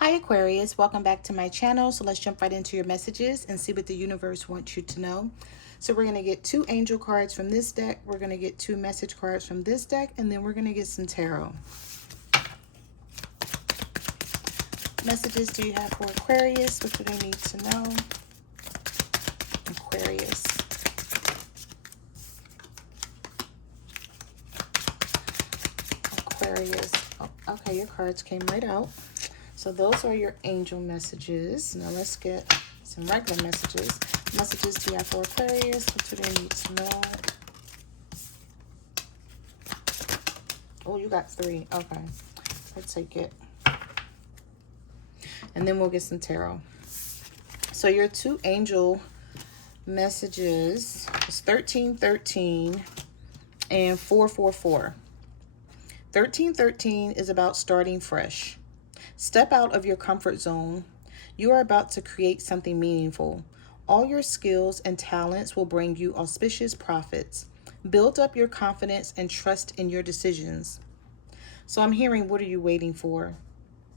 Hi Aquarius, welcome back to my channel. So let's jump right into your messages and see what the universe wants you to know. So we're going to get 2 angel cards from this deck. We're going to get 2 message cards from this deck. And then we're going to get some tarot. Messages do you have for Aquarius? What do they need to know? Aquarius. Aquarius. Oh, okay, your cards came right out. So those are your angel messages. Now let's get some regular messages. Messages to you have for Aquarius. What do they need to know? Oh, you got 3. Okay. Let's take it. And then we'll get some tarot. So your 2 angel messages is 1313 and 444. 1313 is about starting fresh. Step out of your comfort zone. You are about to create something meaningful. All your skills and talents will bring you auspicious profits. Build up your confidence and trust in your decisions. So I'm hearing, what are you waiting for?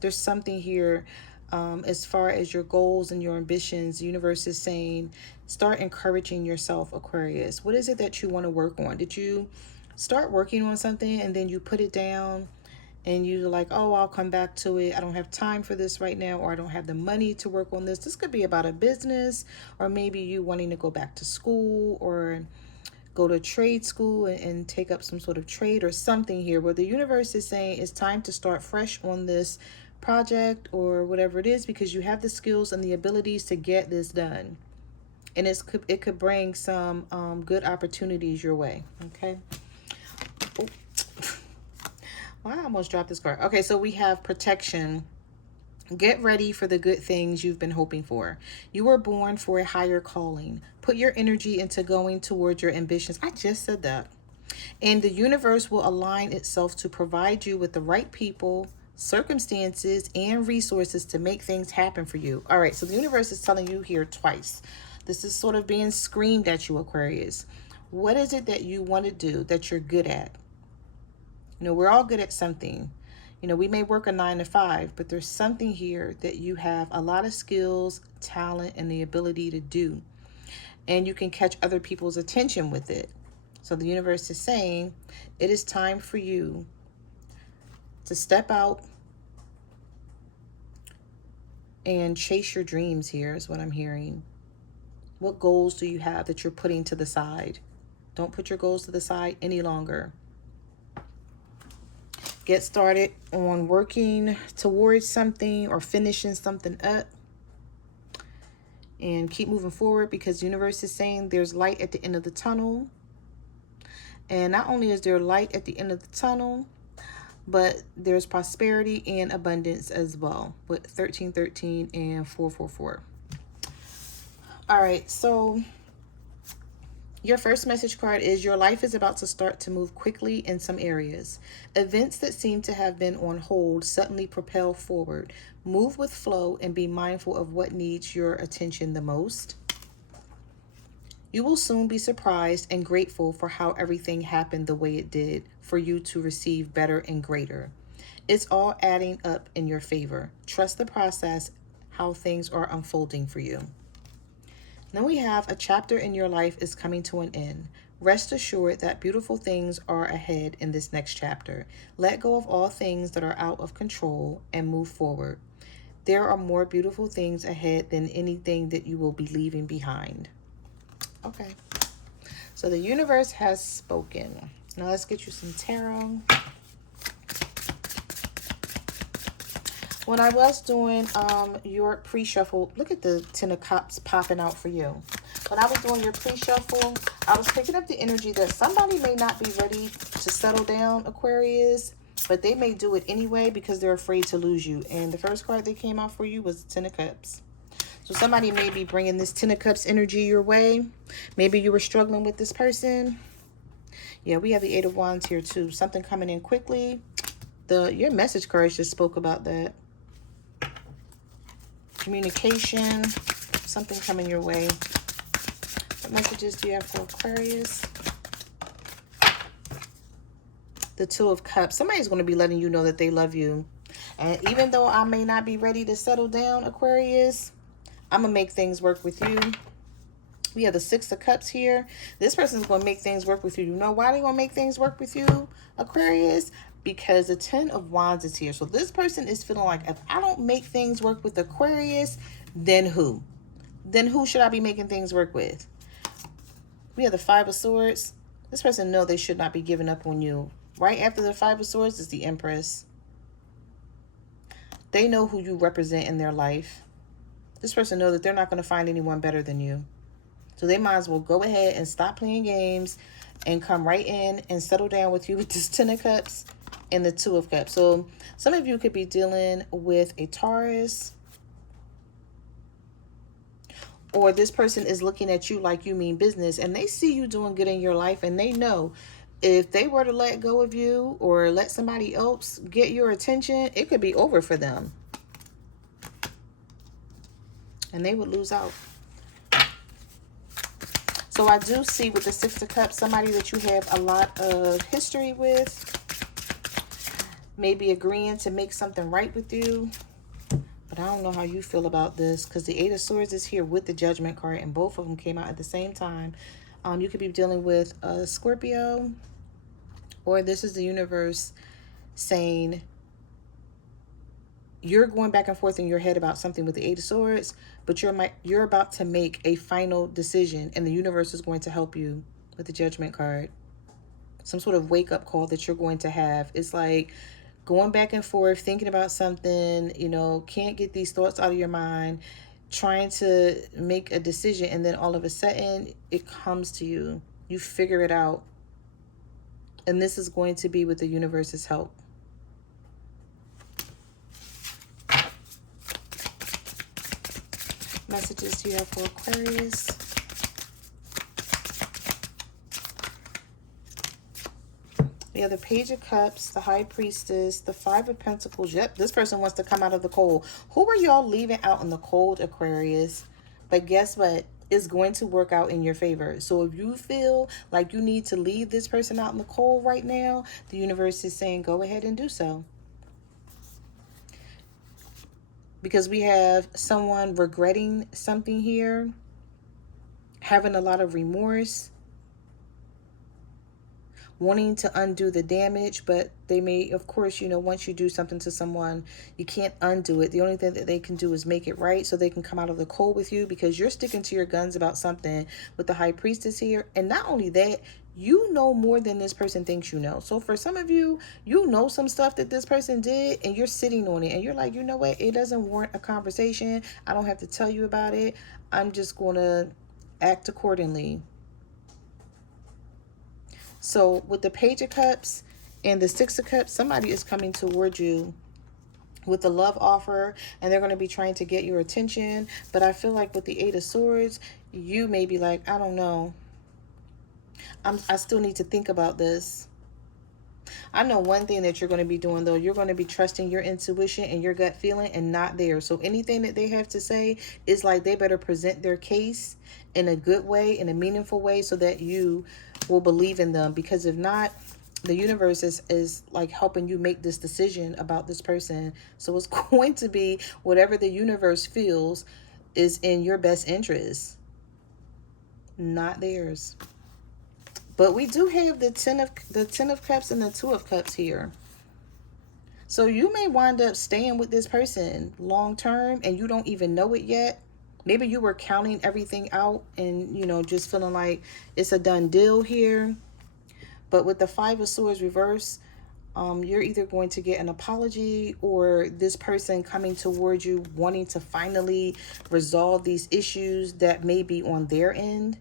There's something here as far as your goals and your ambitions. The universe is saying, start encouraging yourself, Aquarius. What is it that you want to work on? Did you start working on something and then you put it down? And you're like, oh, I'll come back to it. I don't have time for this right now, or I don't have the money to work on this. This could be about a business, or maybe you wanting to go back to school or go to trade school and take up some sort of trade or something here, where the universe is saying it's time to start fresh on this project or whatever it is, because you have the skills and the abilities to get this done. And it could bring some good opportunities your way, okay? Oh. Well, I almost dropped this card. Okay, so we have protection. Get ready for the good things you've been hoping for. You were born for a higher calling. Put your energy into going towards your ambitions. I just said that. And the universe will align itself to provide you with the right people, circumstances, and resources to make things happen for you. All right, so the universe is telling you here twice. This is sort of being screamed at you, Aquarius. What is it that you want to do that you're good at? You know, we're all good at something. You know, we may work a 9 to 5, but there's something here that you have a lot of skills, talent, and the ability to do. And you can catch other people's attention with it. So the universe is saying it is time for you to step out and chase your dreams here, is what I'm hearing. What goals do you have that you're putting to the side? Don't put your goals to the side any longer. Get started on working towards something or finishing something up. And keep moving forward, because the universe is saying there's light at the end of the tunnel. And not only is there light at the end of the tunnel, but there's prosperity and abundance as well with 1313 and 444. All right, so your first message card is your life is about to start to move quickly in some areas. Events that seem to have been on hold suddenly propel forward. Move with flow and be mindful of what needs your attention the most. You will soon be surprised and grateful for how everything happened the way it did for you to receive better and greater. It's all adding up in your favor. Trust the process, how things are unfolding for you. Then we have a chapter in your life is coming to an end. Rest assured that beautiful things are ahead in this next chapter. Let go of all things that are out of control and move forward. There are more beautiful things ahead than anything that you will be leaving behind. Okay, so the universe has spoken. Now let's get you some tarot. When I was doing your pre-shuffle, look at the 10 of Cups popping out for you. When I was doing your pre-shuffle, I was picking up the energy that somebody may not be ready to settle down, Aquarius, but they may do it anyway because they're afraid to lose you. And the first card that came out for you was the 10 of Cups. So somebody may be bringing this 10 of Cups energy your way. Maybe you were struggling with this person. Yeah, we have the 8 of Wands here too. Something coming in quickly. Your message cards just spoke about that. Communication, something coming your way. What messages do you have for Aquarius? The 2 of Cups. Somebody's going to be letting you know that they love you. And even though I may not be ready to settle down, Aquarius, I'm going to make things work with you. We have the Six of Cups here. This person's going to make things work with you. You know why they're going to make things work with you, Aquarius? Because the Ten of Wands is here. So this person is feeling like, if I don't make things work with Aquarius, then who? Then who should I be making things work with? We have the Five of Swords. This person knows they should not be giving up on you. Right after the Five of Swords is the Empress. They know who you represent in their life. This person knows that they're not going to find anyone better than you. So they might as well go ahead and stop playing games and come right in and settle down with you with this Ten of Cups and the Two of Cups. So some of you could be dealing with a Taurus, or this person is looking at you like you mean business, and they see you doing good in your life, and they know if they were to let go of you or let somebody else get your attention, it could be over for them. And they would lose out. So I do see with the Six of Cups, somebody that you have a lot of history with, maybe agreeing to make something right with you. But I don't know how you feel about this, because the Eight of Swords is here with the Judgment card, and both of them came out at the same time. You could be dealing with a Scorpio, or this is the universe saying you're going back and forth in your head about something with the Eight of Swords, but you're about to make a final decision, and the universe is going to help you with the Judgment card. Some sort of wake-up call that you're going to have. It's like going back and forth, thinking about something, you know, can't get these thoughts out of your mind, trying to make a decision, and then all of a sudden it comes to you. You figure it out. And this is going to be with the universe's help. Messages do you have for Aquarius? We have the Page of Cups, the High Priestess, the Five of Pentacles. Yep, this person wants to come out of the cold. Who are y'all leaving out in the cold, Aquarius? But guess what? It's going to work out in your favor. So if you feel like you need to leave this person out in the cold right now, the universe is saying go ahead and do so. Because we have someone regretting something here, having a lot of remorse, wanting to undo the damage, but they may, of course, you know, once you do something to someone, you can't undo it. The only thing that they can do is make it right, so they can come out of the cold with you, because you're sticking to your guns about something with the High Priestess here. And not only that, you know more than this person thinks you know. So for some of you, you know some stuff that this person did, and you're sitting on it, and you're like, you know what, it doesn't warrant a conversation. I don't have to tell you about it. I'm just going to act accordingly. So with the Page of Cups and the Six of Cups, somebody is coming towards you with a love offer, and they're going to be trying to get your attention. But I feel like with the Eight of Swords, you may be like, I don't know. I still need to think about this. I know one thing that you're going to be doing, though. You're going to be trusting your intuition and your gut feeling, and not theirs. So anything that they have to say is like they better present their case in a good way, in a meaningful way, so that you will believe in them. Because if not, the universe is like helping you make this decision about this person. So it's going to be whatever the universe feels is in your best interest, not theirs. But we do have the Ten of Cups and the Two of Cups here. So you may wind up staying with this person long term, and you don't even know it yet. Maybe you were counting everything out and, you know, just feeling like it's a done deal here. But with the Five of Swords reverse, you're either going to get an apology, or this person coming towards you wanting to finally resolve these issues that may be on their end.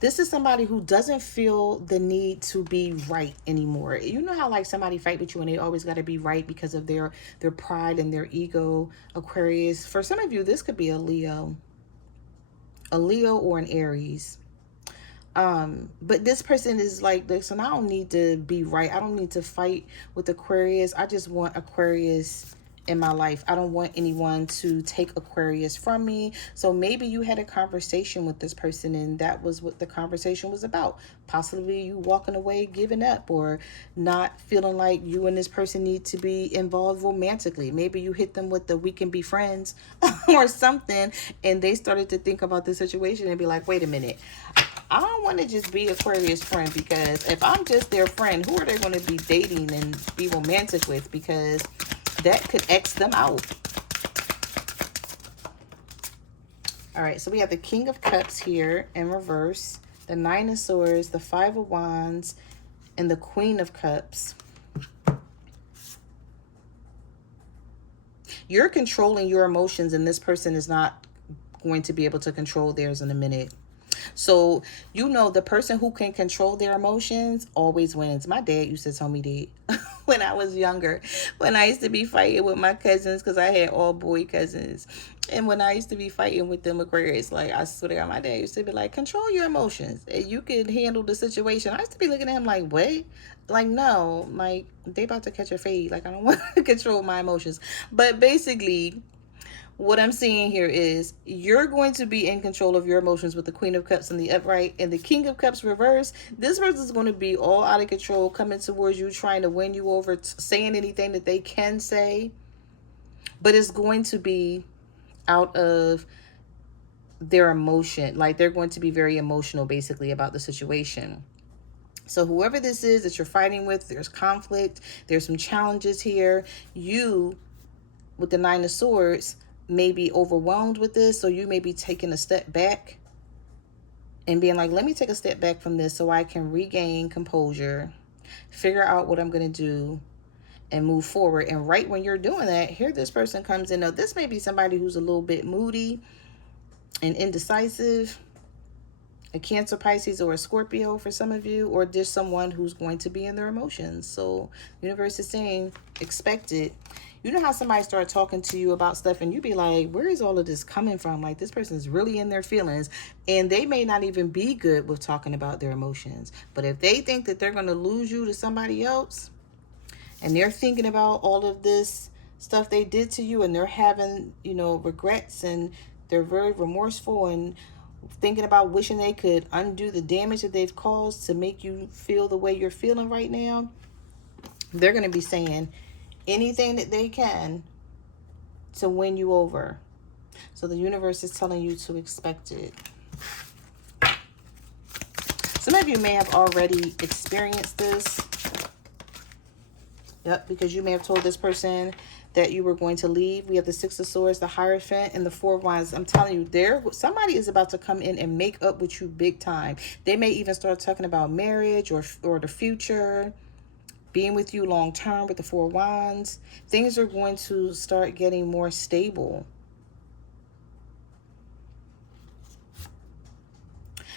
This is somebody who doesn't feel the need to be right anymore. You know how like somebody fight with you and they always got to be right because of their pride and their ego, Aquarius. For some of you, this could be a Leo or an Aries. But this person is like, listen, I don't need to be right. I don't need to fight with Aquarius. I just want Aquarius in my life. I don't want anyone to take Aquarius from me. So maybe you had a conversation with this person and that was what the conversation was about. Possibly you walking away, giving up, or not feeling like you and this person need to be involved romantically. Maybe you hit them with the "we can be friends" or something, and they started to think about the situation and be like, wait a minute, I don't want to just be Aquarius friend, because if I'm just their friend, who are they going to be dating and be romantic with? Because that could X them out. All right, so we have the King of Cups here in reverse, the Nine of Swords, the Five of Wands, and the Queen of Cups. You're controlling your emotions, and this person is not going to be able to control theirs in a minute. So, you know, the person who can control their emotions always wins. My dad used to tell me that when I was younger, when I used to be fighting with my cousins, because I had all boy cousins. And when I used to be fighting with them Aquarius, like, I swear to God, my dad used to be like, control your emotions and you can handle the situation. I used to be looking at him like, what? Like, no, like, they about to catch a fade. Like, I don't want to control my emotions. But basically, what I'm seeing here is you're going to be in control of your emotions with the Queen of Cups in the upright and the King of Cups reverse. This person is going to be all out of control, coming towards you, trying to win you over, saying anything that they can say. But it's going to be out of their emotion. Like, they're going to be very emotional, basically, about the situation. So whoever this is that you're fighting with, there's conflict, there's some challenges here. You, with the Nine of Swords, may be overwhelmed with this, so you may be taking a step back and being like, let me take a step back from this so I can regain composure, figure out what I'm going to do, and move forward. And right when you're doing that, here this person comes in. Now, this may be somebody who's a little bit moody and indecisive, a Cancer, Pisces, or a Scorpio for some of you, or just someone who's going to be in their emotions. So universe is saying, expect it. You know how somebody start talking to you about stuff and you be like, where is all of this coming from? Like, this person is really in their feelings, and they may not even be good with talking about their emotions. But if they think that they're going to lose you to somebody else, and they're thinking about all of this stuff they did to you, and they're having, you know, regrets, and they're very remorseful and thinking about wishing they could undo the damage that they've caused to make you feel the way you're feeling right now, they're going to be saying anything that they can to win you over. So the universe is telling you to expect it. Some of you may have already experienced this. Yep, because you may have told this person that you were going to leave. We have the Six of Swords, the Hierophant, and the Four of Wands. I'm telling you, somebody is about to come in and make up with you big time. They may even start talking about marriage or the future, being with you long term with the Four of Wands. Things are going to start getting more stable.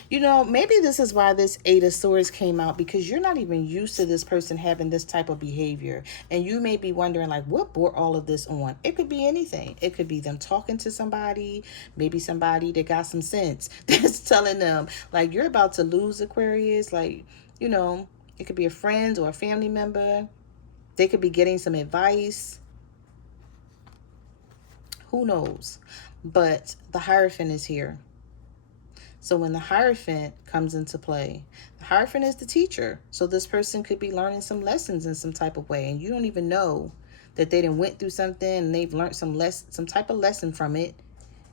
You know, maybe this is why this Eight of Swords came out, because you're not even used to this person having this type of behavior. And you may be wondering, like, what brought all of this on? It could be anything. It could be them talking to somebody, maybe somebody that got some sense that's telling them, like, you're about to lose, Aquarius. Like, you know, it could be a friend or a family member. They could be getting some advice. Who knows? But the Hierophant is here. So when the Hierophant comes into play, the Hierophant is the teacher. So this person could be learning some lessons in some type of way, and you don't even know that they done went through something and they've learned some type of lesson from it.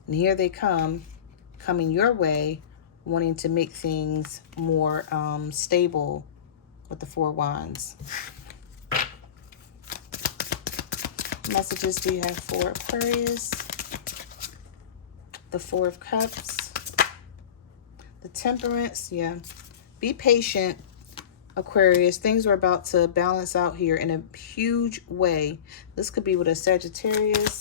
And here they coming your way, wanting to make things more stable with the Four of Wands. Messages do you have for Aquarius? The Four of Cups. The Temperance, yeah. Be patient, Aquarius. Things are about to balance out here in a huge way. This could be with a Sagittarius.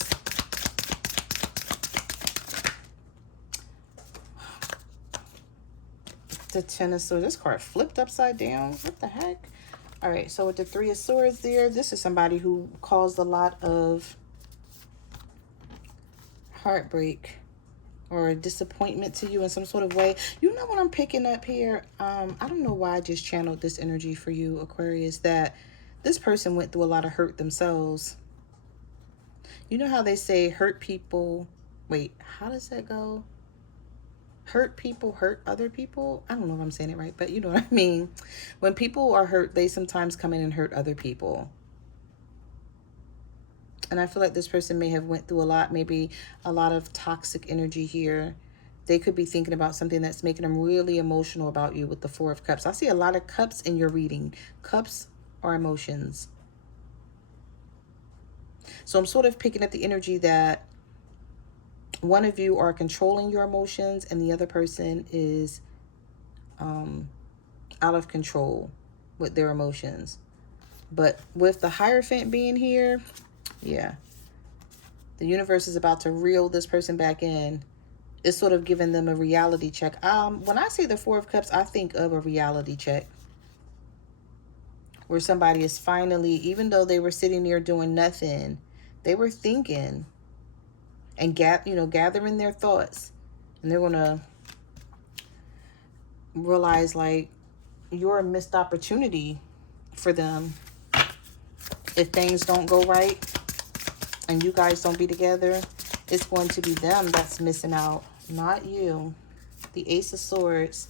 The Ten of Swords. This card flipped upside down. What the heck? All right, so with the Three of Swords there, this is somebody who caused a lot of heartbreak or disappointment to you in some sort of way. You know what I'm picking up here? I don't know why I just channeled this energy for you, Aquarius, that this person went through a lot of hurt themselves. You know how they say hurt people, wait, how does that go? Hurt people hurt other people. I don't know if I'm saying it right, but you know what I mean. When people are hurt, they sometimes come in and hurt other people. And I feel like this person may have went through a lot, maybe a lot of toxic energy here. They could be thinking about something that's making them really emotional about you with the Four of Cups. I see a lot of cups in your reading. Cups are emotions. So I'm sort of picking up the energy that one of you are controlling your emotions and the other person is out of control with their emotions. But with the Hierophant being here, yeah, the universe is about to reel this person back in. It's sort of giving them a reality check. When I say the Four of Cups, I think of a reality check where somebody is finally, even though they were sitting there doing nothing, they were thinking and gathering their thoughts, and they're gonna realize like you're a missed opportunity for them. If things don't go right and you guys don't be together, it's going to be them that's missing out, not you. The Ace of Swords.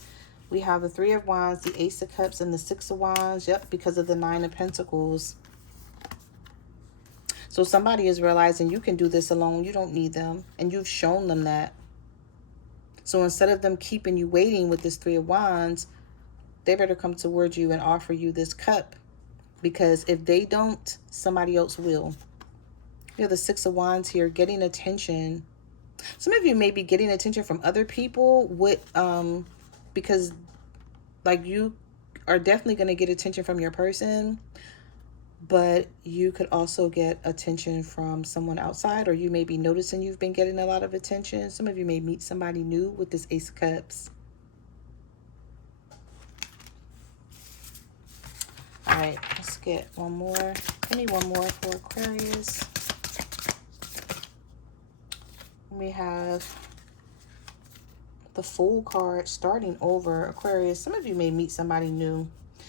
We have the Three of Wands, the Ace of Cups, and the Six of Wands. Yep, because of the Nine of Pentacles. So somebody is realizing you can do this alone. You don't need them. And you've shown them that. So instead of them keeping you waiting with this Three of Wands, they better come towards you and offer you this cup. Because if they don't, somebody else will. You have the Six of Wands here, getting attention. Some of you may be getting attention from other people with because like you are definitely going to get attention from your person, but you could also get attention from someone outside, or you may be noticing you've been getting a lot of attention. Some of you may meet somebody new with this Ace of Cups. All right, let's get one more. Give me one more for Aquarius. We have the Fool card, starting over. Aquarius, some of you may meet somebody new.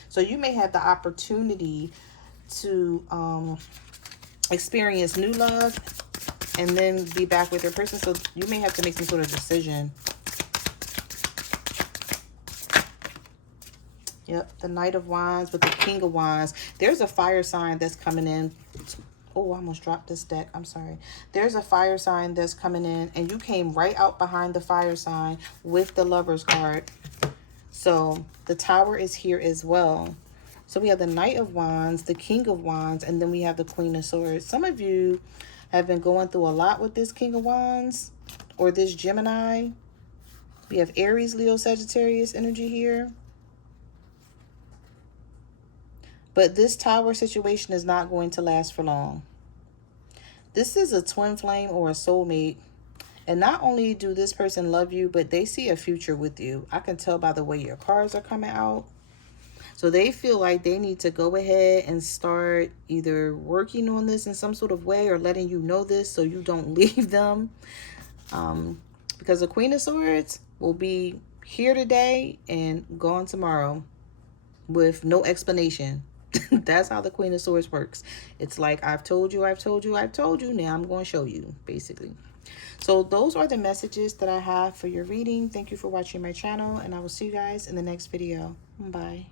So you may have the opportunity to experience new love and then be back with your person. So you may have to make some sort of decision. Yep, the Knight of Wands with the King of Wands. There's a fire sign that's coming in. Oh, I almost dropped this deck. I'm sorry. There's a fire sign that's coming in, and you came right out behind the fire sign with the Lover's card. So the Tower is here as well. So we have the Knight of Wands, the King of Wands, and then we have the Queen of Swords. Some of you have been going through a lot with this King of Wands or this Gemini. We have Aries, Leo, Sagittarius energy here. But this Tower situation is not going to last for long. This is a twin flame or a soulmate. And not only do this person love you, but they see a future with you. I can tell by the way your cards are coming out. So they feel like they need to go ahead and start either working on this in some sort of way or letting you know this so you don't leave them. Because the Queen of Swords will be here today and gone tomorrow with no explanation. That's how the Queen of Swords works. It's like, I've told you, I've told you, I've told you. Now I'm going to show you, basically. So those are the messages that I have for your reading. Thank you for watching my channel, and I will see you guys in the next video. Bye.